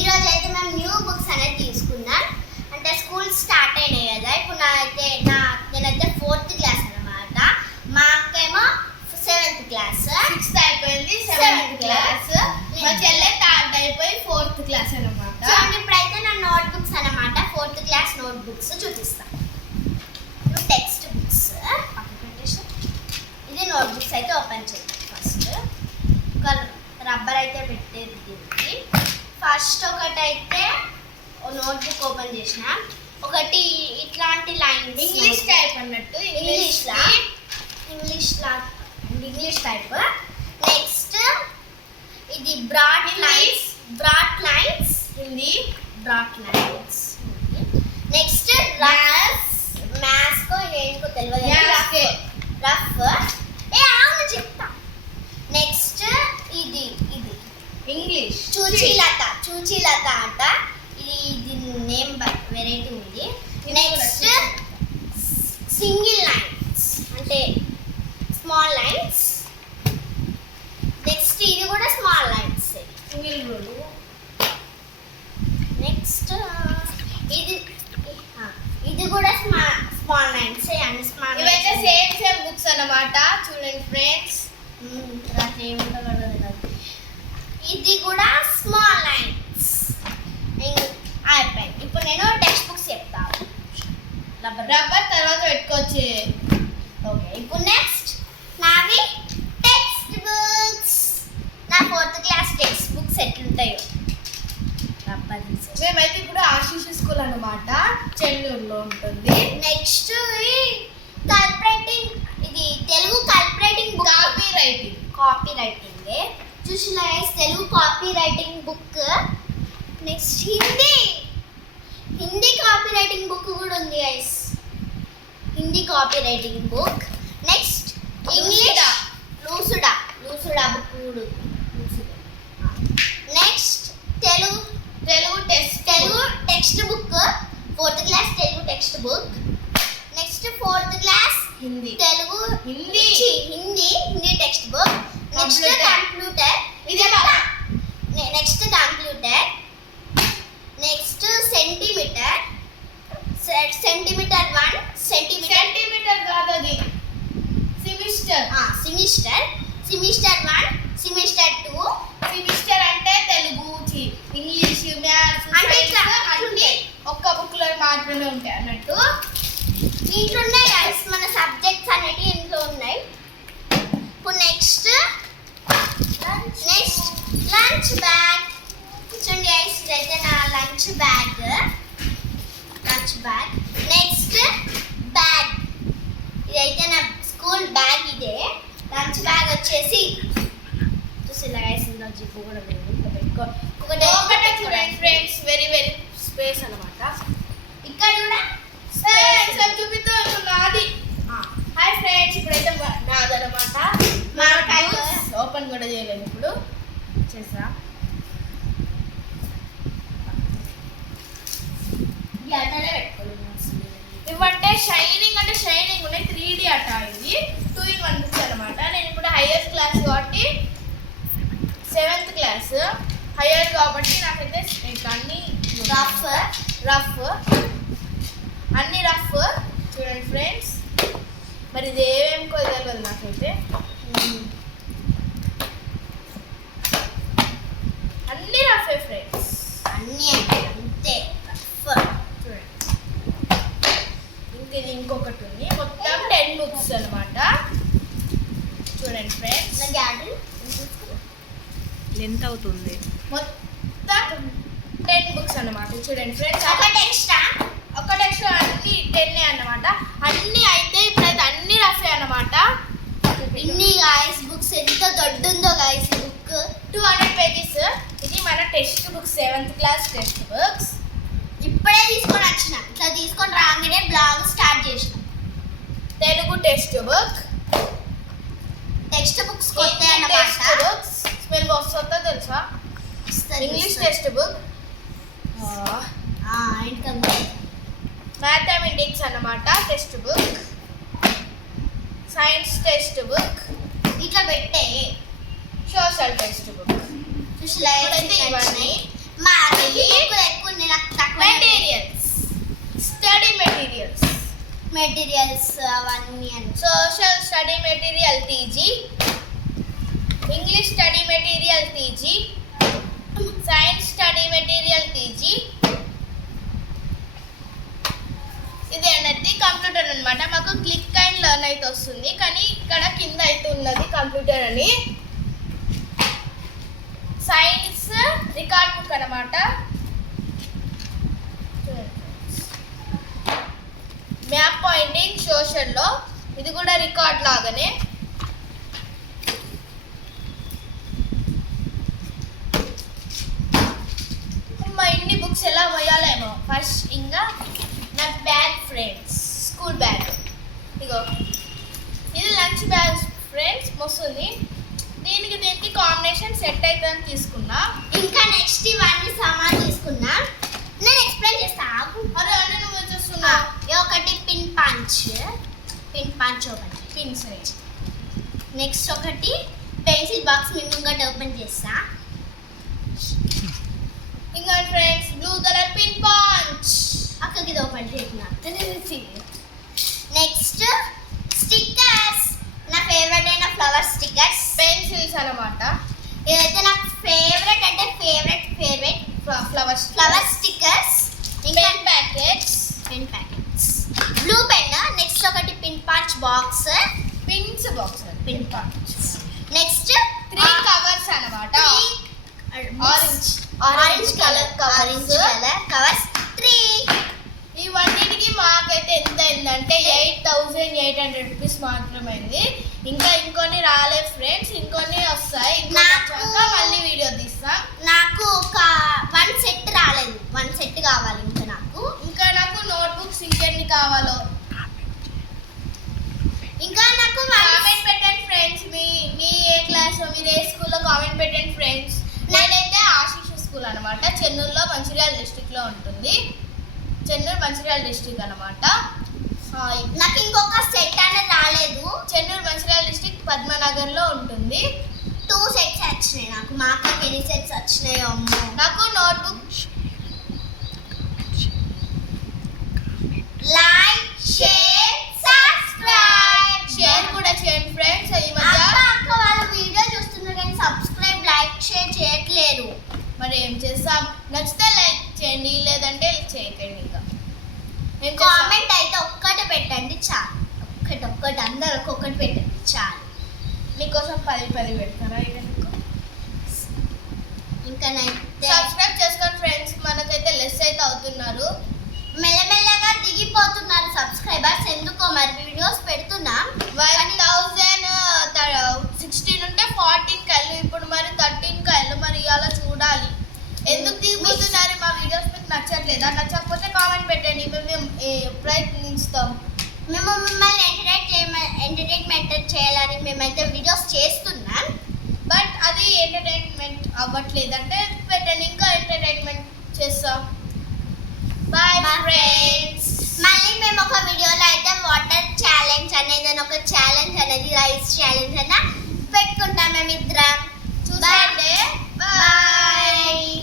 ఈరోజు అయితే మేము న్యూ బుక్స్ అనేది తీసుకున్నాం. అంటే స్కూల్ స్టార్ట్ అయినాయి కదా. ఇప్పుడు నేనైతే 4th క్లాస్ అనమాట. మా అక్కేమో 7th క్లాస్, 6th అయిపోయింది, 7th క్లాస్. మా చెల్లె 3rd అయిపోయి 4th క్లాస్ అనమాట. చూడండి, ఇప్పుడైతే నా నోట్ బుక్స్ అనమాట. 4th క్లాస్ నోట్ బుక్స్ చూపిస్తాను. టెక్స్ట్ బుక్స్ ఇది నోట్ బుక్స్ అయితే ఓపెన్ చేయండి. ఫస్ట్ ఒక రబ్బర్ అయితే పెట్టేది దీనికి. ఫస్ట్ ఒకటైతే నోట్బుక్ ఓపెన్ చేసిన, ఒకటి ఇట్లాంటి లైన్స్ ఇంగ్లీష్ టైప్ అన్నట్టు, ఇంగ్లీష్ టైప్. నెక్స్ట్ ఇది broad lines Hindi. Next maths కో ఏంటో తెలియదు, రఫ్. అవును చెప్తా. నెక్స్ట్ ఇది ఇంగ్లీష్ చూచిలత అంట. ఇది నేమ్ వెరైటీ ఉంది. నెక్స్ట్ సింగిల్ లైన్స్ అంటే స్మాల్ లైన్స్. నెక్స్ట్ ఇది కూడా small lines, single rule. Next ఇది కూడా స్మాల్ లైన్స్, అన్ని స్మాల్. ఇవైతే సేమ్ బుక్స్ అన్నమాట. చూడండి ఫ్రెండ్స్, ఇది కూడా స్మాల్ లైన్స్ అయిపోయింది. ఇప్పుడు నేను టెక్స్ట్ బుక్స్ చెప్తాను. రబ్బర్ తర్వాత పెట్టుకోవచ్చు. ఓకే, ఇప్పుడు నెక్స్ట్ నావి టెక్స్ట్ బుక్స్. నా 4th క్లాస్ టెక్స్ట్ బుక్స్ ఎట్లుంటాయో మేమైతే ఇప్పుడు ఆశీష్ స్కూల్ అన్నమాట, చెన్నూరులో ఉంటుంది. నెక్స్ట్ ఇది తెలుగు కల్పరేటింగ్ బుక్, కాపీ రైటింగ్ చూసిన Telugu copy writing book. Next Hindi copy writing book కూడా ఉంది guys, Hindi copy writing book. Next English లూసుడా బుక్ కూడా ఉంది. Next Telugu text book, 4th class Telugu text book. Next 4th class Hindi text book. Next computer. Next computer. Next centimetre 1, centimetre కాదు, అది semester. Semester 1, semester 2. Semester అంటే Telugu, English, maths అంటే అన్ని ఒక్క book లో మాత్రమే ఉంటాయి అన్నట్టు. ఇంట్లో ఉన్నాయి గైస్, మన సబ్జెక్ట్స్ అనేవి ఇంట్లో ఉన్నాయి. ఇప్పుడు నెక్స్ట్ లంచ్ బ్యాగ్. చూడండి గైస్, ఇదైతే నా లంచ్ బ్యాగ్. నెక్స్ట్ బ్యాగ్, ఇదైతే నా స్కూల్ బ్యాగ్. ఇదే లంచ్ బ్యాగ్ వచ్చేసి చూసిలా గైస్, ఇందులో జిప్పు కూడా ఉంది. ఒకటే చూడండి ఫ్రెండ్స్, వెరీ స్పేస్ అన్నమాట. ఇక్కడ కూడా చూపిస్తా నాది. హాయ్ ఫ్రెండ్స్, ఇప్పుడైతే నాదన్నమాట. ఓపెన్ కూడా చేయలేదు, ఇప్పుడు చేసా. ఇవంటే షైనింగ్ ఉన్నాయి, 3D అట. ఇది 2-in-1 బుక్స్ అనమాట. నేను ఇప్పుడు హైయర్ క్లాస్ కాబట్టి 7th క్లాస్ హైయర్ కాబట్టి నాకైతే అన్ని రఫ్ చూడండి ఫ్రెండ్స్. మరి ఇది ఏమేమి తెలియదు నాకైతే. అన్ని రఫే ఫ్రెండ్స్, అన్నీ అంతే. చూడండి. ఇది ఇంకొకటి ఉంది, మొత్తం 10 బుక్స్ అనమాట. చూడండి ఫ్రెండ్స్, లెంత్ అవుతుంది. మొత్తం 10 బుక్స్ అన్నమాట. చూడండి ఫ్రెండ్స్, ఒకటి ఎక్స్ట్రా అన్ని 10 అన్నమాట. అన్ని అయితే ఇప్పుడైతే అన్ని రఫే అన్నమాట. ఇన్ని గాయస్ బుక్స్ ఎంత దొడ్డుందో గాయస్. ఈ బుక్ 200 పేజెస్. ఇది మన text book, 7th class text books. ఇప్పుడే తీసుకొని వచ్చిన, ఇట్లా తీసుకొని రాగానే బ్లాగ్ స్టార్ట్ చేసిన. Telugu text book, text books కొత్త అన్నమాట. బుక్స్ స్మెల్ వస్తుందో తెలుసా. ఇంగ్లీష్ టెక్స్ట్ బుక్, మ్యాథమెటిక్స్ అన్నమాట text book. Science text book, ఇట్లా పెట్టే సోషల్ టెక్స్ట్ బుక్. ఇప్పుడైతే ఇవన్నీ ఎక్కువ ఉంది, నాకు తక్కువ మెటీరియల్స్, స్టడీ మెటీరియల్స్, మెటీరియల్స్ అవన్నీ అని. Social study material TG, English study material TG, science study material TG. ఇది అనేది కంప్యూటర్ అన్నమాట. మాకు క్లిక్ అండ్ లెర్న్ అయితే వస్తుంది, కానీ ఇక్కడ కింద అయితే ఉన్నది కంప్యూటర్ అని. సైన్స్ రికార్డ్ బుక్ అన్నమాట. మ్యాప్ పాయింటింగ్ సోషల్లో, ఇది కూడా రికార్డ్ లాగానే. అమ్మా, ఇన్ని బుక్స్ ఎలా మొయ్యాలేమో. ఫస్ట్ ఇంకా నా బ్యాగ్ ఫ్రెండ్స్, స్కూల్ బ్యాగ్. ఇగో ఇది లంచ్ బ్యాగ్ ఫ్రెండ్స్, వస్తుంది. దీనికి కాంబినేషన్ సెట్ అవుతుందని తీసుకున్నా. ఇంకా నెక్స్ట్ ఇవన్నీ సామాన్ తీసుకున్నా, నేను ఎక్స్ప్లెయిన్ చేస్తా. అరే అన్నీ నువ్వు చూస్తున్నా. ఒకటి పిన్ పంచ్ ఒకటి పిన్స్. నెక్స్ట్ ఒకటి పెన్సిల్ బాక్స్ ముంగట ఓపెన్ చేస్తా. ఇంకా friends blue colour pin punch అక్కకి ఇది ఓపెన్ చేసిన. నెక్స్ట్ స్టిక్కర్స్, నా ఫేవరెట్ అయిన ఫ్లవర్ స్టిక్కర్స్, పెన్సిల్స్ అన్నమాట. ఇదైతే నాకు ఫేవరెట్ అంటే ఫేవరెట్ ఫ్లవర్ స్టిక్కర్స్. ఇంకా pen packets, blue pen. Next ఒకటి pin punch box, pin punch. Next 3 covers అన్నమాట. Orange colour covers 3. ఇవన్నిటికి మాకైతే ఎంత అయిందంటే 8,800 రూపీస్ మాత్రమైంది. ఇంకా ఇంకొన్ని రాలేదు ఫ్రెండ్స్, ఇంకొన్ని వస్తాయి. వచ్చాక మళ్ళీ వీడియో తీస్తాం. నాకు ఒక 1 సెట్ రాలేదు, 1 సెట్ కావాలి. ఇంకా నాకు నోట్బుక్స్ ఇంకెన్ని కావాలో. ఇంకా నాకు కామెంట్ పెట్టండి ఫ్రెండ్స్, మీ ఏ క్లాస్, మీరు ఏ స్కూల్లో కామెంట్ పెట్టండి ఫ్రెండ్స్. నేనైతే ఆశీష్ స్కూల్ అనమాట, చెన్నూరులో మంచిర్యాల డిస్ట్రిక్ట్లో ఉంటుంది. చెన్నూరు మంచిర్యాల డిస్ట్రిక్ట్ అనమాట. నాకు ఇంకొక సెట్ అనేది రాలేదు. చెన్నూరు మంచిర్యాల డిస్ట్రిక్ట్ పద్మనగర్లో ఉంటుంది. 2 సెట్స్ వచ్చినాయి నాకు. మా అక్కకి ఎన్ని సెట్స్ వచ్చినాయో అమ్మో. నాకు notebook. Like, share, subscribe. Share కూడా చేయండి ఫ్రెండ్స్. ఈ మధ్య అక్క వాళ్ళు వీడియో చూస్తున్నారు కానీ సబ్స్క్రైబ్, లైక్, షేర్ చేయట్లేరు. మరి ఏం చేస్తాం, నచ్చితే లైక్ చేయండి, లేదంటే చేయకండి. ఇంకా కామెంట్ అయితే ఒక్కటి పెట్టండి చాలు. ఒక్కటి అందరు ఒక్కొక్కటి పెట్టండి చాలు. మీకోసం 10 పెడతారా? ఇక మీకు ఇంకా సబ్స్క్రైబ్ చేసుకోండి ఫ్రెండ్స్. మనకైతే లెస్ అయితే అవుతున్నారు, మెల్లమెల్లగా దిగిపోతున్నారు సబ్స్క్రైబర్స్. ఎందుకో మరి వీడియోస్ పెడుతున్నాం. 1016 ఉంటే 14 కళ్ళు, ఇప్పుడు మరి 13 కళ్ళు. మరి అలా చూడాలి ఎందుకు దిగిపోతున్నారు. మా వీడియోస్ మీకు నచ్చట్లేదా? నచ్చకపోతే కామెంట్ పెట్టండి, మేము ప్రయత్నిస్తాం. మేము మిమ్మల్ని ఎంటర్టైన్మెంట్ చేయాలని మేమైతే వీడియోస్ చేస్తున్నాం. బట్ అది ఎంటర్టైన్మెంట్ అవ్వట్లేదు అంటే పెట్టండి, ఇంకా ఎంటర్టైన్మెంట్ చేస్తాం. Bye friends. మళ్ళీ మేము ఒక వీడియోలో అయితే వాటర్ ఛాలెంజ్ అనేది, ఒక ఛాలెంజ్ అనేది, రైస్ ఛాలెంజ్ అయినా పెట్టుకుంటాం మేమిద్దరం. చూడండి. బాయ్.